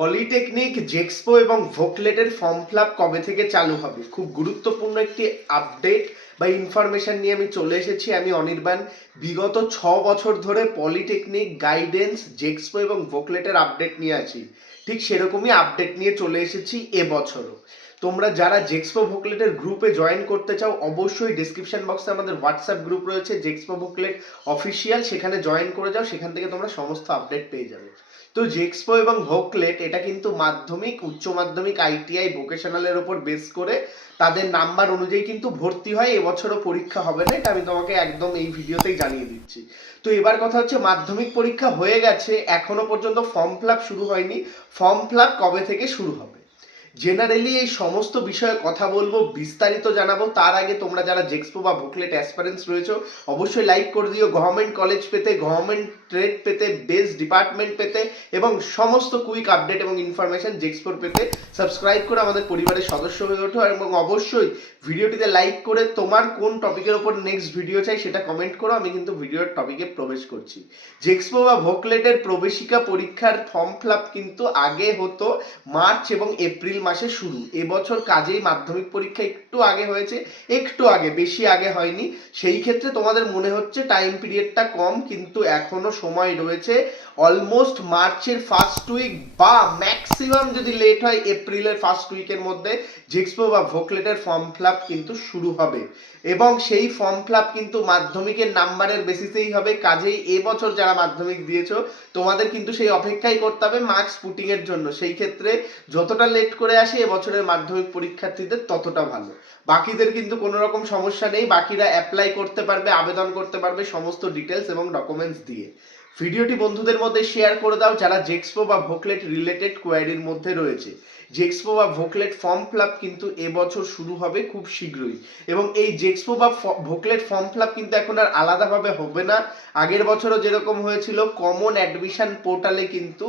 Polytechnic, জেক্সপো এবং ভোকলেটের form fill up কবে থেকে চালু হবে? খুব গুরুত্বপূর্ণ একটি আপডেট বা ইনফরমেশন নিয়ে আমি চলে এসেছি। আমি অনির্বাণ। বিগত 6 বছর ধরে পলিটেকনিক, গাইডেন্স, জেক্সপো এবং ভোকলেটের আপডেট নিয়ে আছি। ঠিক সেরকমই আপডেট নিয়ে চলে এসেছি এবছরও। তোমরা যারা জেক্সপো ভোকলেটের গ্রুপে জয়েন করতে চাও, অবশ্যই ডিসক্রিপশন বক্সে আমাদের হোয়াটসঅ্যাপ গ্রুপ রয়েছে জেক্সপো ভোকলেট অফিসিয়াল, সেখানে জয়েন করে যাও, সেখান থেকে তোমরা সমস্ত আপডেট পেয়ে যাবে। তো জেক্সপো এবং ভোকলেট এটা কিন্তু মাধ্যমিক, উচ্চ মাধ্যমিক, আইটিআই, ভোকেশনালের ওপর বেস করে তাদের নাম্বার অনুযায়ী কিন্তু ভর্তি হয়। এবছরও পরীক্ষা হবে না, এটা আমি তোমাকে একদম এই ভিডিওতেই জানিয়ে দিচ্ছি। তো এবার কথা হচ্ছে, মাধ্যমিক পরীক্ষা হয়ে গেছে, এখনো পর্যন্ত ফর্ম ফিলআপ শুরু হয়নি। ফর্ম ফিলআপ কবে থেকে শুরু হবে, জেনারেলি এই সমস্ত বিষয়ে কথা বলবো, বিস্তারিত জানাবো। তার আগে তোমরা যারা জেক্সপো বা ভোকলেট অ্যাসপারেন্টস রয়েছে, অবশ্যই লাইক করে দিও। গভর্নমেন্ট কলেজ পেতে, গভর্নমেন্ট ট্রেড পেতে, বেস্ট ডিপার্টমেন্ট পেতে এবং সমস্ত কুইক আপডেট এবং ইনফরমেশন জেক্সপোর পেতে সাবস্ক্রাইব করে আমাদের পরিবারের সদস্য হয়ে ওঠো। এবং অবশ্যই ভিডিওটিতে লাইক করে তোমার কোন টপিকের ওপর নেক্সট ভিডিও চাই সেটা কমেন্ট করো। আমি কিন্তু ভিডিওর টপিকে প্রবেশ করছি। জেক্সপো বা ভোকলেটের প্রবেশিকা পরীক্ষার ফর্ম ফিলআপ কিন্তু আগে হতো মার্চ এবং এপ্রিল মাসে শুরু। এবছর কাজেই মাধ্যমিক পরীক্ষা একটু আগে হয়েছে, একটু আগে, বেশি আগে হয়নি। সেই ক্ষেত্রে তোমাদের মনে হচ্ছে টাইম পিরিয়ডটা কম, কিন্তু এখনো সময় রয়েছে। অলমোস্ট মার্চের ফার্স্ট উইক বা ম্যাক্সিমাম যদি লেট হয় এপ্রিলের ফার্স্ট উইকের মধ্যে জেক্সপো বা ভোকলেটের ফর্ম ফিলআপ কিন্তু শুরু হবে। এবং সেই ফর্ম ফিলআপ কিন্তু মাধ্যমিকের নাম্বারের বেসিসেই হবে। কাজেই এবছর যারা মাধ্যমিক দিয়েছো তোমাদের কিন্তু সেই অপেক্ষাই করতে হবে মার্কস পুটিং এর জন্য। সেই ক্ষেত্রে যতটা লেট করে আসে এবছরের মাধ্যমিক পরীক্ষার্থীদের ততটা ভালো। বাকিদের কিন্তু কোনো রকম সমস্যা নেই, বাকিরা অ্যাপ্লাই করতে পারবে, আবেদন করতে পারবে সমস্ত ডিটেলস এবং ডকুমেন্টস দিয়ে। ভিডিওটি বন্ধুদের মধ্যে শেয়ার করে দাও যারা জেক্সপো বা ভোকলেট রিলেটেড কোয়ারির মধ্যে রয়েছে। জেক্সপো বা ভোকলেট ফর্ম ফিলআপ কিন্তু এবছর শুরু হবে খুব শীঘ্রই। এবং এই জেক্সপো বা ভোকলেট ফর্ম ফিলআপ কিন্তু এখন আর আলাদাভাবে হবে না। আগের বছরও যেরকম হয়েছিল, কমন অ্যাডমিশন পোর্টালে কিন্তু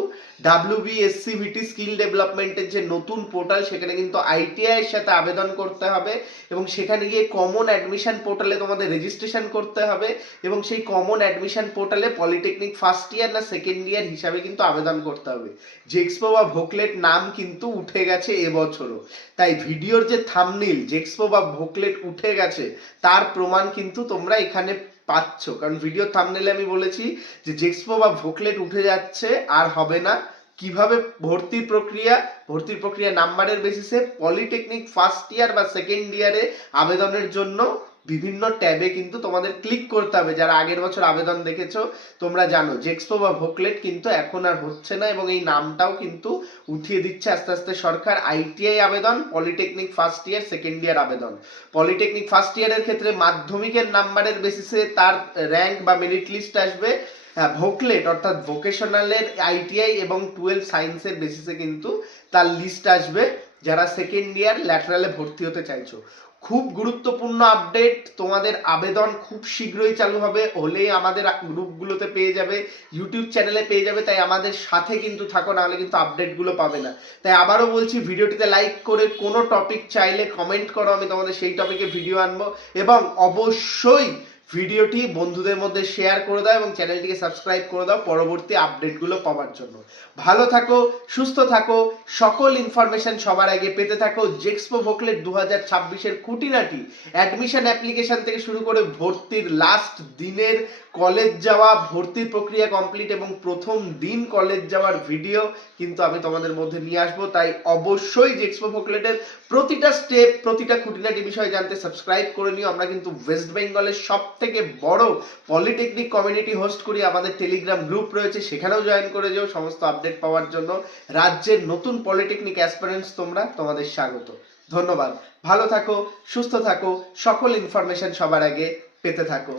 WBSCVT স্কিল ডেভেলপমেন্টের যে নতুন পোর্টাল, সেখানে কিন্তু আইটিআই এর সাথে আবেদন করতে হবে এবং সেখানে গিয়ে কমন অ্যাডমিশন পোর্টালে তোমাদের রেজিস্ট্রেশন করতে হবে এবং সেই কমন অ্যাডমিশন পোর্টালে পলিটেকনিক ফার্স্ট ইয়ার না সেকেন্ড ইয়ার হিসাবে কিন্তু আবেদন করতে হবে। জেক্সপো বা ভোকলেট নাম কিন্তু উঠে গেছে এবছরও। তাই ভিডিওর যে থাম্বনেইল জেক্সপো বা ভোকলেট উঠে গেছে তার প্রমাণ কিন্তু তোমরা এখানে পাচ্ছ। কারণ ভিডিও থাম্বনেইলে আমি বলেছি যে জেক্সপো বা ভোকলেট উঠে যাচ্ছে, আর হবে না। কিভাবে ভর্তির প্রক্রিয়া নাম্বারের বেসিসে পলিটেকনিক ফার্স্ট ইয়ার বা সেকেন্ড ইয়ারে আবেদনের জন্য বিভিন্ন ট্যাবে কিন্তু তোমাদের ক্লিক করতে হবে। যারা আগের বছর আবেদন দেখেছো তোমরা জানো জেক্সপো বা ভোকলেট কিন্তু এখন আর হচ্ছে না এবং এই নামটাও কিন্তু উঠিয়ে দিচ্ছে আস্তে আস্তে সরকার। আইটিআই আবেদন, polytechnic first year, second year আবেদন। পলিটেকনিক ফার্স্ট ইয়ারের ক্ষেত্রে মাধ্যমিকের নাম্বারের বেসিসে তার র্যাঙ্ক বা মেরিট লিস্ট আসবে। ভোকলেট অর্থাৎ ভোকেশনালের আইটিআই এবং 12 সায়েন্সের বেসিসে কিন্তু তার লিস্ট আসবে যারা সেকেন্ড ইয়ার ল্যাটারালে ভর্তি হতে চাইছো। খুব গুরুত্বপূর্ণ আপডেট, তোমাদের আবেদন খুব শীঘ্রই চালু হবে। হলেই আমাদের গ্রুপগুলোতে পেয়ে যাবে, ইউটিউব চ্যানেলে পেয়ে যাবে। তাই আমাদের সাথে কিন্তু থাকো, নাহলে কিন্তু আপডেটগুলো পাবে না। তাই আবারও বলছি, ভিডিওটিতে লাইক করে কোনো টপিক চাইলে কমেন্ট করো, আমি তোমাদের সেই টপিকে ভিডিও আনবো। এবং অবশ্যই ভিডিওটি বন্ধুদের মধ্যে শেয়ার করে দাও এবং চ্যানেলটিকে সাবস্ক্রাইব করে দাও পরবর্তী আপডেটগুলো পাওয়ার জন্য। ভালো থাকো, সুস্থ থাকো, সকল ইনফরমেশন সবার আগে পেতে থাকো। জেক্সপো ভোকলেট 2026-এর খুঁটিনাটি অ্যাডমিশন অ্যাপ্লিকেশন থেকে শুরু করে ভর্তির লাস্ট দিনের কলেজ যাওয়া, ভর্তির প্রক্রিয়া কমপ্লিট এবং প্রথম দিন কলেজ যাওয়ার ভিডিও কিন্তু আমি তোমাদের মধ্যে নিয়ে আসবো। তাই অবশ্যই জেক্সপো ভোকলেটের প্রতিটা স্টেপ, প্রতিটা খুঁটিনাটি বিষয় জানতে সাবস্ক্রাইব করে নিও। আমরা কিন্তু ওয়েস্ট বেঙ্গলের সব থেকে বড় পলিটেকনিক কমিউনিটি হোস্ট করি। আমাদের টেলিগ্রাম গ্রুপ রয়েছে, সেখানেও জয়েন করে যাও সমস্ত আপডেট পাওয়ার জন্য। রাজ্যের নতুন পলিটেকনিক অ্যাসপিরেন্টস তোমাদের স্বাগত। ধন্যবাদ। ভালো থাকো, সুস্থ থাকো, সকল ইনফরমেশন সবার আগে পেতে থাকো।